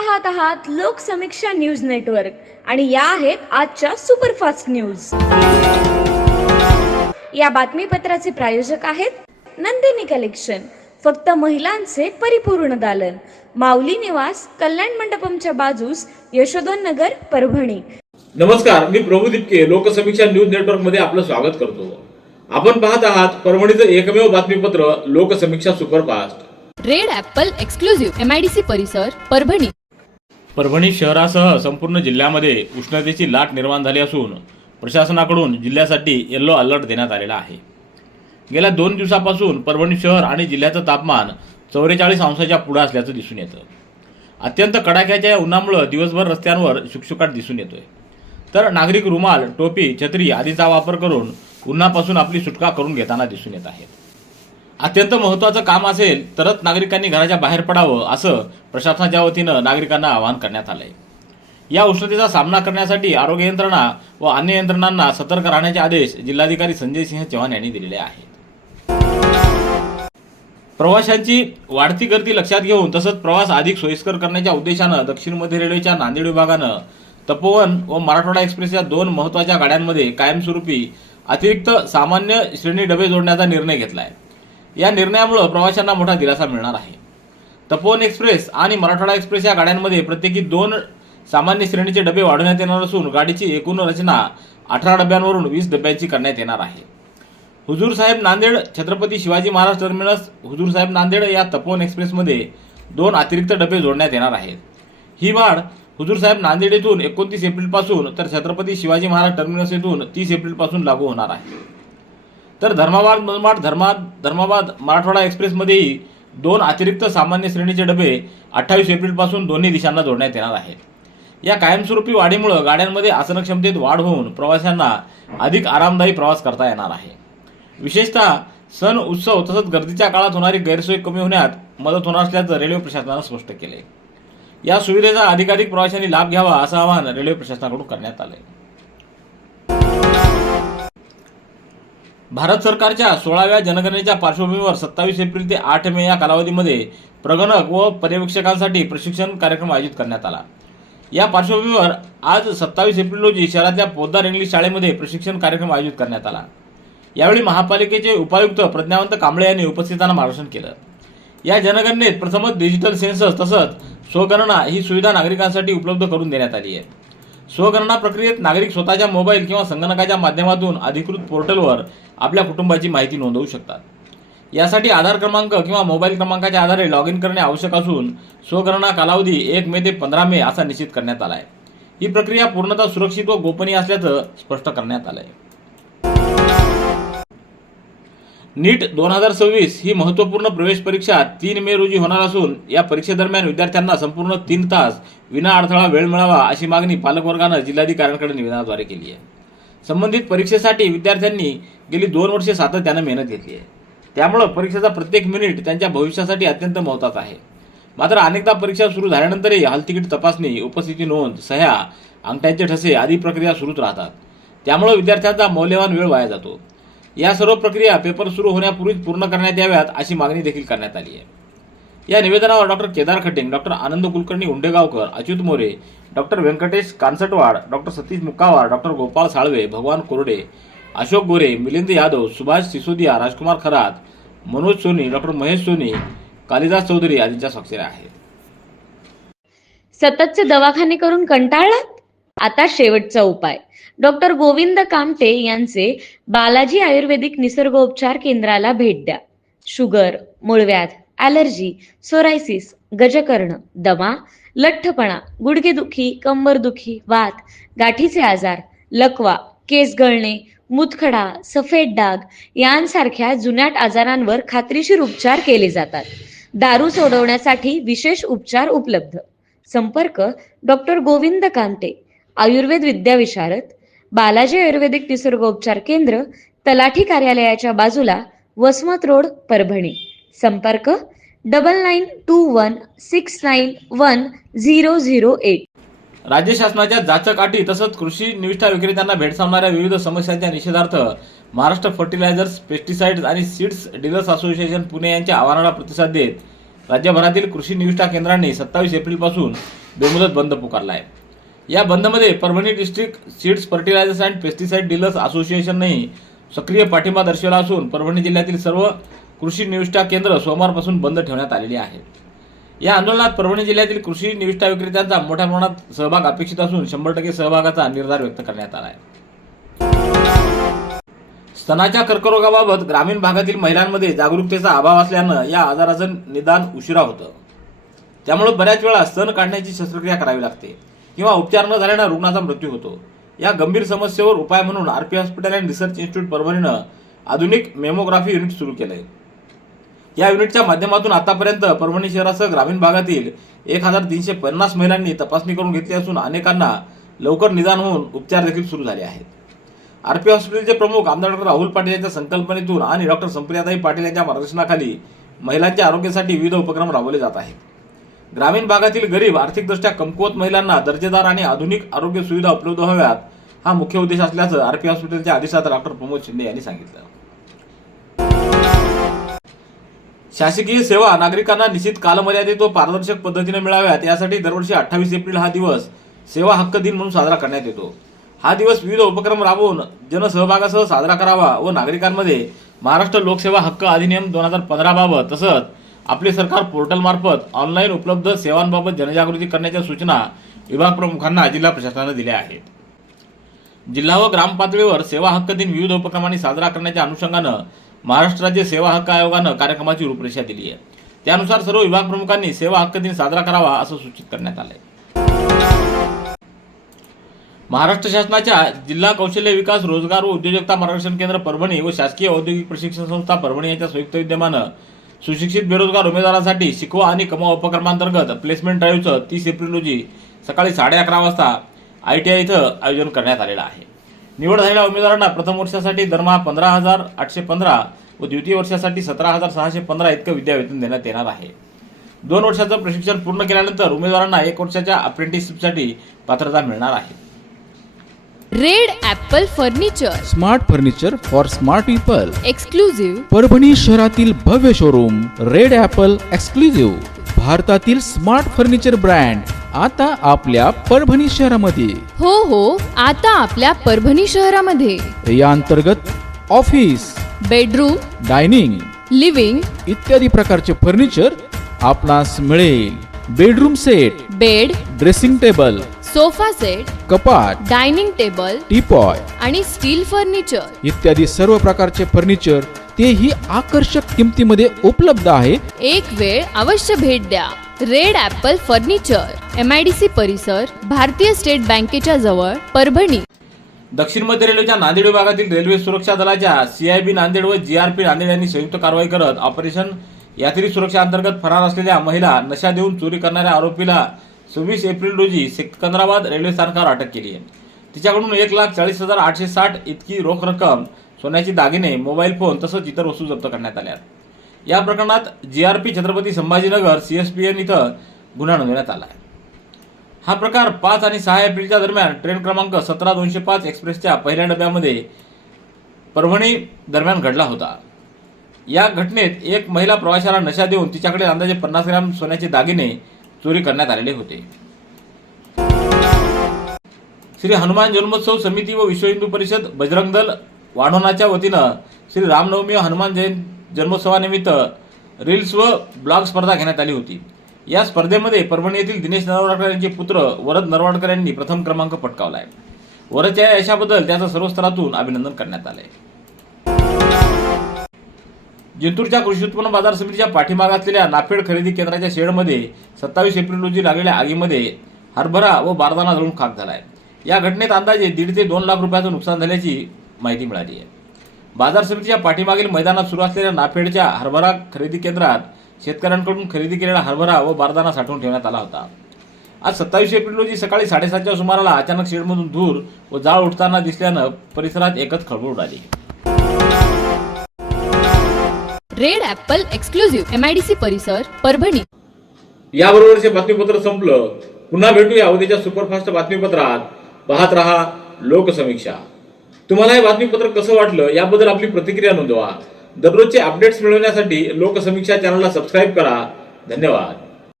पाहत आहात Loksamiksha news network आणि या आहेत आजच्या सुपरफास्ट न्यूज। या बातमीपत्राचे प्रायोजक आहेत नंदिनी कलेक्शन, फक्त महिलांचे परिपूर्ण दालन, माऊली निवास, कल्याण मंडपमच्या बाजूस, यशोधन नगर, परभणी। नमस्कार, मी प्रभू दिपके लोकसमीक्षा न्यूज नेटवर्क मध्ये आपलं स्वागत करतो। आपण पाहत आहात परभणीचं एकमेव बातमीपत्र Loksamiksha superfast. Red Apple exclusive MIDC परिसर परभणी। परभणी शहरासह संपूर्ण जिल्ह्यामध्ये उष्णतेची लाट निर्माण झाली असून प्रशासनाकडून जिल्ह्यासाठी येलो अलर्ट देण्यात आलेला आहे। गेल्या 2 दिवसापासून परभणी शहर आणि जिल्ह्याचं तापमान 44 अंशाच्या पुढे असल्याचं दिसून येतं। अत्यंत कडाक्याच्या उन्हामुळे दिवसभर रस्त्यांवर शुकशुकाट दिसून येतोय, तर नागरिक रुमाल, टोपी, छत्री आदीचा वापर करून उन्हापासून आपली सुटका करून घेताना दिसून येत आहेत। अत्यंत महत्त्वाचं काम असेल तरच नागरिकांनी घराच्या बाहेर पडावं असं प्रशासनाच्या वतीनं नागरिकांना आवाहन करण्यात आलंय। या उष्णतेचा सामना करण्यासाठी आरोग्य यंत्रणा व अन्य यंत्रणांना सतर्क राहण्याचे आदेश जिल्हाधिकारी संजय सिंह चव्हाण यांनी दिलेले आहेत। प्रवाशांची वाढती गर्दी लक्षात घेऊन तसंच प्रवास अधिक सोयीस्कर करण्याच्या उद्देशानं दक्षिण मध्य रेल्वेच्या नांदेड विभागानं तपोवन व मराठवाडा एक्सप्रेस या 2 महत्त्वाच्या गाड्यांमध्ये कायमस्वरूपी अतिरिक्त सामान्य श्रेणी डबे जोडण्याचा निर्णय घेतला आहे। या निर्णयामुळे प्रवाशांना मोठा दिलासा मिळणार आहे। तपोवन एक्सप्रेस आणि मराठवाडा एक्सप्रेस या गाड्यांमध्ये प्रत्येकी 2 सामान्य श्रेणीचे डबे वाढवण्यात येणार असून गाडीची एकूण रचना 18 डब्यांवरून 20 डब्यांची करण्यात येणार आहे। हुजूर साहेब नांदेड छत्रपती शिवाजी महाराज टर्मिनस हुजूर साहेब नांदेड या तपोवन एक्सप्रेसमध्ये 2 अतिरिक्त डबे जोडण्यात येणार आहेत। ही वाढ हुजूर साहेब नांदेड येथून 29 एप्रिलपासून तर छत्रपती शिवाजी महाराज टर्मिनस येथून 30 एप्रिलपासून लागू होणार आहे। तर धर्माबाद मराठवाडा एक्सप्रेसमध्येही 2 अतिरिक्त सामान्य श्रेणीचे डबे 28 एप्रिलपासून दोन्ही दिशांना जोडण्यात येणार आहेत। या कायमस्वरूपी वाढीमुळे गाड्यांमध्ये आसन क्षमतेत वाढ होऊन प्रवाशांना अधिक आरामदायी प्रवास करता येणार आहे। विशेषतः सण उत्सव तसंच गर्दीच्या काळात होणारी गैरसोय कमी होण्यात मदत होणार असल्याचं रेल्वे प्रशासनानं स्पष्ट केले। या सुविधेचा अधिकाधिक प्रवाशांनी लाभ घ्यावा असं आवाहन रेल्वे प्रशासनाकडून करण्यात आले। भारत सरकारच्या 16व्या जनगणनेच्या पार्श्वभूमीवर 27 एप्रिल ते 8 मे या कालावधीमध्ये प्रगणक व पर्यवेक्षकांसाठी प्रशिक्षण कार्यक्रम आयोजित करण्यात आला। या पार्श्वभूमीवर आज 27 एप्रिल रोजी शहरातल्या पोद्दार इंग्लिश शाळेमध्ये प्रशिक्षण कार्यक्रम आयोजित करण्यात आला। यावेळी महापालिकेचे उपायुक्त प्रज्ञावंत कांबळे यांनी उपस्थितांना मार्गदर्शन केलं। या जनगणनेत प्रथमच डिजिटल सेन्सस तसंच स्वगणना ही सुविधा नागरिकांसाठी उपलब्ध करून देण्यात आली आहे। स्वगणना प्रक्रियेत नागरिक स्वतःच्या मोबाईल किंवा संगणकाच्या माध्यमातून अधिकृत पोर्टलवर आपल्या कुटुंबाची माहिती नोंदवू शकतात। यासाठी आधार क्रमांक किंवा मोबाईल क्रमांकाच्या आधारे लॉग इन करणे आवश्यक असून स्वगणना कालावधी 1 मे ते 15 मे असा निश्चित करण्यात आला आहे। ही प्रक्रिया पूर्णतः सुरक्षित व गोपनीय असल्याचं स्पष्ट करण्यात आलं आहे। नीट 2026 ही महत्त्वपूर्ण प्रवेश परीक्षा 3 मे रोजी होणार असून या परीक्षेदरम्यान विद्यार्थ्यांना संपूर्ण 3 तास विना अडथळा वेळ मिळावा अशी मागणी पालकवर्गानं जिल्हाधिकाऱ्यांकडे निवेदनाद्वारे केली आहे। संबंधित परीक्षेसाठी विद्यार्थ्यांनी गेली 2 वर्षे सातत्यानं मेहनत घेतली आहे, त्यामुळे परीक्षेचा प्रत्येक मिनिट त्यांच्या भविष्यासाठी अत्यंत महत्त्वाचा आहे। मात्र अनेकदा परीक्षा सुरू झाल्यानंतरही हॉल तिकीट तपासणी, उपस्थिती नोंद, सह्या, अंगठ्यांचे ठसे आदी प्रक्रिया सुरूच राहतात, त्यामुळे विद्यार्थ्यांचा मौल्यवान वेळ वाया जातो। या सर्व प्रक्रिया पेपर सुरू होण्यापूर्वीच पूर्ण करण्यात याव्यात अशी मागणी देखील करण्यात आली आहे। या निवेदनावर doctor Kedar Khating, doctor Anand Kulkarni Undegaonkar, Achyut More, doctor Venkatesh Kansatwad, doctor Satish Mukkawar, doctor Gopal Salve, Bhagwan Korde, Ashok Gore, Milind Yadav, Subhash Sisodia, Rajkumar Kharat, Manoj Soni, doctor Mahesh Soni, Kalidas Chaudhari आदींच्या स्वाक्षऱ्या आहेत। सततचे दवाखाने करून कंटाळलात? आता शेवटचा उपाय। डॉक्टर गोविंद कामटे यांचे बालाजी आयुर्वेदिक निसर्गोपचार केंद्राला भेट द्या। शुगर, मूळव्याध, ॲलर्जी, सोरायसिस, गजकर्ण, दमा, लठ्ठपणा, गुडघेदुखी, कंबरदुखी, वात, गाठीचे आजार, लकवा, केस गळणे, मूतखडा, सफेद डाग यांसारख्या जुनाट आजारांवर खात्रीशीर उपचार केले जातात। दारू सोडवण्यासाठी विशेष उपचार उपलब्ध। संपर्क डॉक्टर गोविंद कामटे, आयुर्वेद विद्याविशारद, बालाजी आयुर्वेदिक निसर्गोपचार केंद्र, तलाठी कार्यालयाच्या बाजूला, वसमत रोड, परभणी। संपर्क 9921691008। राज्य शासनाच्या जाचक अटी तसंच कृषी निविष्ठा विक्रेत्यांना भेडसावणाऱ्या विविध समस्यांच्या निषेधार्थ महाराष्ट्र फर्टिलायझर्स, पेस्टिसाइड्स आणि सीड्स डीलर्स असोसिएशन पुणे यांच्या आवाहनाला प्रतिसाद देत राज्यभरातील कृषी निविष्ठा केंद्रांनी 27 एप्रिलपासून बेमुदत बंद पुकारला आहे। या बंदमध्ये Parbhani district seeds fertilisers and pesticide dealers असोसिएशननेही सक्रिय पाठिंबा दर्शवला असून परभणी जिल्ह्यातील सर्व कृषी निविष्ठा केंद्र सोमवारपासून बंद ठेवण्यात आलेली आहेत। या आंदोलनात परभणी जिल्ह्यातील कृषी निविष्ठा विक्रेत्यांचा मोठ्या प्रमाणात सहभाग अपेक्षित असून 100% सहभागाचा निर्धार व्यक्त करण्यात आला आहे। स्तनाच्या कर्करोगाबाबत ग्रामीण भागातील महिलांमध्ये जागरूकतेचा अभाव असल्यानं या आजाराचं निदान उशिरा होतं। त्यामुळे बऱ्याच वेळा स्तन काढण्याची शस्त्रक्रिया करावी लागते किंवा उपचार न झाल्यानं रुग्णाचा मृत्यू होतो। या गंभीर समस्येवर उपाय म्हणून RP hospital and research institute परभणीनं आधुनिक मेमोग्राफी युनिट सुरू केलंय। या युनिटच्या माध्यमातून आतापर्यंत परभणी शहरासह ग्रामीण भागातील 1350 महिलांनी तपासणी करून घेतली असून अनेकांना लवकर निदान होऊन उपचार देखील सुरू झाले आहेत। आरपी हॉस्पिटलचे प्रमुख आमदार डॉक्टर राहुल पाटील यांच्या संकल्पनेतून आणि डॉक्टर संप्रियाताई पाटील यांच्या मार्गदर्शनाखाली महिलांच्या आरोग्यासाठी विविध उपक्रम राबवले जात आहेत। ग्रामीण भागातील गरीब आर्थिकदृष्ट्या कमकुवत महिलांना दर्जेदार आणि आधुनिक आरोग्य सुविधा उपलब्ध व्हाव्यात हा मुख्य उद्देश असल्याचं आरपी हॉस्पिटलचे अधिष्ठाता डॉक्टर प्रमोद शिंदे यांनी सांगितलं। शासकीय सेवा नागरिकांना निश्चित कालमर्यादेत व पारदर्शक पद्धतीने मिळाव्यात यासाठी दरवर्षी 28 एप्रिल हा दिवस सेवा हक्क दिन म्हणून साजरा करण्यात येतो। हा दिवस विविध उपक्रम राबवून जनसहभागासह साजरा करावा व नागरिकांमध्ये महाराष्ट्र लोकसेवा हक्क अधिनियम 2015 बाबत तसंच आपले सरकार पोर्टल मार्फत ऑनलाईन उपलब्ध सेवांबाबत जनजागृती करण्याच्या सूचना विभाग प्रमुखांना जिल्हा प्रशासनाने दिल्या आहेत। जिल्हा व ग्राम पातळीवर सेवा हक्क दिन विविध उपक्रमांनी साजरा करण्याच्या अनुषंगानं महाराष्ट्र राज्य सेवा हक्क आयोगानं कार्यक्रमाची रूपरेषा दिली आहे। त्यानुसार सर्व विभाग प्रमुखांनी सेवा हक्क दिन साजरा करावा असं सूचित करण्यात आलंय। महाराष्ट्र शासनाच्या जिल्हा कौशल्य विकास रोजगार व उद्योजकता मार्गदर्शन केंद्र परभणी व शासकीय औद्योगिक प्रशिक्षण संस्था परभणी यांच्या संयुक्त विद्यमानं सुशिक्षित बेरोजगार उमेदवारांसाठी शिकवा आणि कमावा उपक्रमांतर्गत प्लेसमेंट ड्राईव्हचं 30 एप्रिल रोजी सकाळी 11:30 वाजता ITI इथं आयोजन करण्यात आलेलं आहे। निवड झालेल्या उमेदवारांना प्रथम वर्षासाठी दरमहा 15,815 व द्वितीय वर्षासाठी 17,615 इतकं विद्यावेतन देण्यात येणार आहे। 2 वर्षाचं प्रशिक्षण पूर्ण केल्यानंतर उमेदवारांना 1 वर्षाच्या अप्रेंटिसशिपसाठी पात्रता मिळणार आहे। Red Apple furniture, smart furniture for smart people, exclusive Parbhani शहरातील भव्य शोरूम रेड ॲपल एक्सक्लुझिव्ह, भारतातील स्मार्ट फर्निचर ब्रँड आता आपल्या परभणी शहरामध्ये। हो आता आपल्या परभणी शहरामध्ये या अंतर्गत ऑफिस, बेडरूम, डायनिंग, लिव्हिंग इत्यादी प्रकारचे फर्निचर आपणास मिळेल। Bedroom set, bed, dressing table, sofa set, कपाट, डायनिंग टेबल, टीपॉय आणि स्टील फर्निचर इत्यादी सर्व प्रकारचे फर्निचर तेही आकर्षक किमतीमध्ये उपलब्ध आहे। एक वेळ अवश्य भेट द्या। रेड ॲपल फर्निचर, MIDC परिसर, भारतीय स्टेट बँकेच्या जवळ, परभणी। दक्षिण मध्य रेल्वेच्या नांदेड विभागातील रेल्वे सुरक्षा दलाच्या CIB नांदेड व GRP नांदेड यांनी संयुक्त कारवाई करत ऑपरेशन यात्री सुरक्षा अंतर्गत फरार असलेल्या महिला नशा देऊन चोरी करणाऱ्या आरोपीला 26 एप्रिल रोजी सिकंदराबाद रेल्वे स्थानकावर अटक केली आहे। तिच्याकडून 1,40,860 इतकी रोख रक्कम, सोन्याचे दागिने, मोबाईल फोन तसंच इतर वस्तू जप्त करण्यात आल्या। या प्रकरणात GRP छत्रपती संभाजीनगर CSPN इथं गुन्हा नोंदवण्यात आला आहे। हा प्रकार 5 आणि 6 एप्रिलच्या दरम्यान ट्रेन क्रमांक 17-205 एक्सप्रेसच्या पहिल्या डब्यामध्ये परभणी दरम्यान घडला होता। या घटनेत एक महिला प्रवाशाला नशा देऊन तिच्याकडे अंदाजे 50 ग्रॅम सोन्याचे दागिने चोरी करण्यात आलेले होते। श्री हनुमान जन्मोत्सव समिती व विश्व हिंदू परिषद बजरंग दल वाढवण्याच्या वतीनं श्री रामनवमी व हनुमान जन्मोत्सवानिमित्त रील्स व ब्लॉग स्पर्धा घेण्यात आली होती। या स्पर्धेमध्ये परभणी येथील दिनेश नरवाडकर यांचे पुत्र वरद नरवाडकर यांनी प्रथम क्रमांक पटकावला आहे। वरदच्या या यशाबद्दल त्याचं सर्व स्तरातून अभिनंदन करण्यात आले। जिंतूरच्या कृषी उत्पन्न बाजार समितीच्या पाठीमागे असलेल्या नाफेड खरेदी केंद्राच्या शेडमध्ये 27 एप्रिल रोजी लागलेल्या आगीमध्ये हरभरा व बारदाना जळून खाक झाला आहे। या घटनेत अंदाजे 1.5 ते 2 लाख रुपयाचं नुकसान झाल्याची माहिती मिळाली आहे। बाजार समितीच्या पाठीमागील मैदानात सुरू असलेल्या नाफेडच्या हरभरा खरेदी केंद्रात शेतकऱ्यांकडून खरेदी केलेला हरभरा व बारदाना साठवून ठेवण्यात आला होता। आज 27 एप्रिल रोजी सकाळी 7:30च्या सुमाराला अचानक शेडमधून धूर व जाळ उठताना दिसल्यानं परिसरात एकच खळबळ उडाली। रेड ॲपल एक्सक्लुझिव्ह, MIDC परिसर, परभणी। याबरोबरचे बातमीपत्र संपलं। पुन्हा भेटूया उद्याच्या सुपरफास्ट बातमीपत्रात। पाहत रहा लोकसमीक्षा। तुम्हाला हे बातमीपत्र कसं वाटलं याबद्दल आपली प्रतिक्रिया नोंदवा। दररोजचे अपडेट्स मिळवण्यासाठी लोकसमीक्षा चॅनलला सबस्क्राईब करा। धन्यवाद।